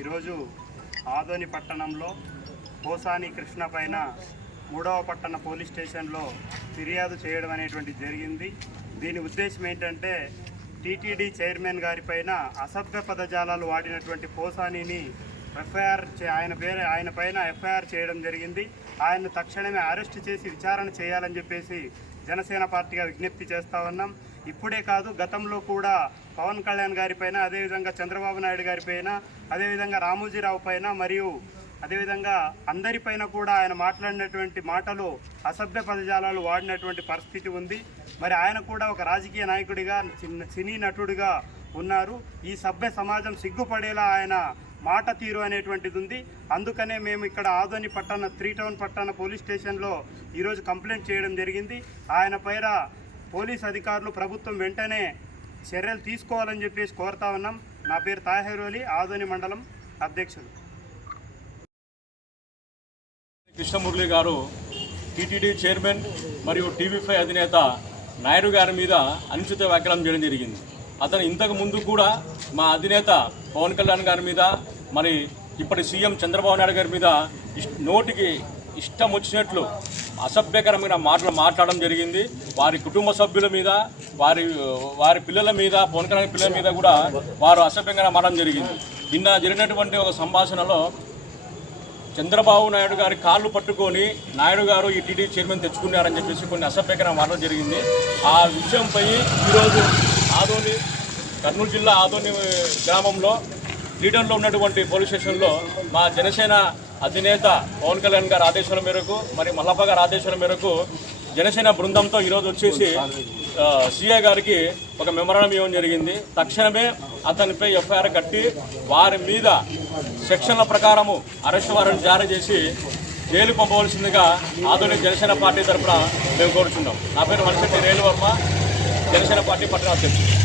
ఈరోజు ఆదోని పట్టణంలో పోసాని కృష్ణ పైన మూడవ పట్టణ పోలీస్ స్టేషన్లో ఫిర్యాదు చేయడం అనేటువంటి జరిగింది. దీని ఉద్దేశం ఏంటంటే టీటీడీ చైర్మన్ గారిపైన అసభ్య పదజాలాలు వాడినటువంటి పోసానిని ఎఫ్ఐఆర్ చే- ఆయన పేరు ఆయన పైన ఎఫ్ఐఆర్ చేయడం జరిగింది. ఆయన్ను తక్షణమే అరెస్ట్ చేసి విచారణ చేయాలని చెప్పేసి జనసేన పార్టీగా విజ్ఞప్తి చేస్తా ఉన్నాం. ఇప్పుడే కాదు గతంలో కూడా పవన్ కళ్యాణ్ గారిపైన అదేవిధంగా చంద్రబాబు నాయుడు గారిపైన అదేవిధంగా రామోజీరావు పైన మరియు అదేవిధంగా అందరిపైన కూడా ఆయన మాట్లాడినటువంటి మాటలు అసభ్య పదజాలాలు వాడినటువంటి పరిస్థితి ఉంది. మరి ఆయన కూడా ఒక రాజకీయ నాయకుడిగా చిన్న సినీ నటుడిగా ఉన్నారు. ఈ సభ్య సమాజం సిగ్గుపడేలా ఆయన మాట తీరు అనేటువంటిది ఉంది. అందుకనే మేము ఇక్కడ ఆదోని పట్టణ త్రీ టౌన్ పట్టణ పోలీస్ స్టేషన్లో ఈరోజు కంప్లైంట్ చేయడం జరిగింది. ఆయన పైన పోలీస్ అధికారులు ప్రభుత్వం వెంటనే చర్యలు తీసుకోవాలని చెప్పేసి కోరుతా ఉన్నాం. నా పేరు తాహేరు అలీ ఆదోని మండలం అధ్యక్షుడు కృష్ణమురళి గారు టీటీడీ చైర్మన్ మరియు టీవీ ఫైవ్ అధినేత నాయుడు గారి మీద అనుచిత వ్యాఖ్యలం చేయడం జరిగింది. అతను ఇంతకు ముందు కూడా మా అధినేత పవన్ కళ్యాణ్ గారి మీద మరి ఇప్పటి సీఎం చంద్రబాబు నాయుడు గారి మీద నోటికి ఇష్టం వచ్చినట్లు అసభ్యకరమైన మాటలు మాట్లాడడం జరిగింది. వారి కుటుంబ సభ్యుల మీద వారి వారి పిల్లల మీద పవన్ పిల్లల మీద కూడా వారు అసభ్యంగా మారడం జరిగింది. నిన్న జరిగినటువంటి ఒక సంభాషణలో చంద్రబాబు నాయుడు గారి కాళ్ళు పట్టుకొని నాయుడు గారు ఈ టీడీ చైర్మన్ తెచ్చుకున్నారని చెప్పేసి కొన్ని అసభ్యకరమైన మాటలు జరిగింది. ఆ విషయంపై ఈరోజు ఆదోని కర్నూలు జిల్లా ఆదోని గ్రామంలో లీడర్లో ఉన్నటువంటి పోలీస్ స్టేషన్లో మా జనసేన అధినేత పవన్ కళ్యాణ్ గారి ఆదేశాల మేరకు మరి మల్లప్ప గారి ఆదేశాల మేరకు జనసేన బృందంతో ఈరోజు వచ్చేసి సీఏ గారికి ఒక మెమరాండం ఇవ్వడం జరిగింది. తక్షణమే అతనిపై ఎఫ్ఐఆర్ కట్టి వారి మీద సెక్షన్ల ప్రకారము అరెస్ట్ వారెంట్ జారీ చేసి జైలు పంపవలసిందిగా ఆధునిక జనసేన పార్టీ తరఫున మేము కోరుచున్నాం. నా పేరు మనిషెట్టి రేణు వర్మ జనసేన పార్టీ పట్టణ అధ్యక్షుడు.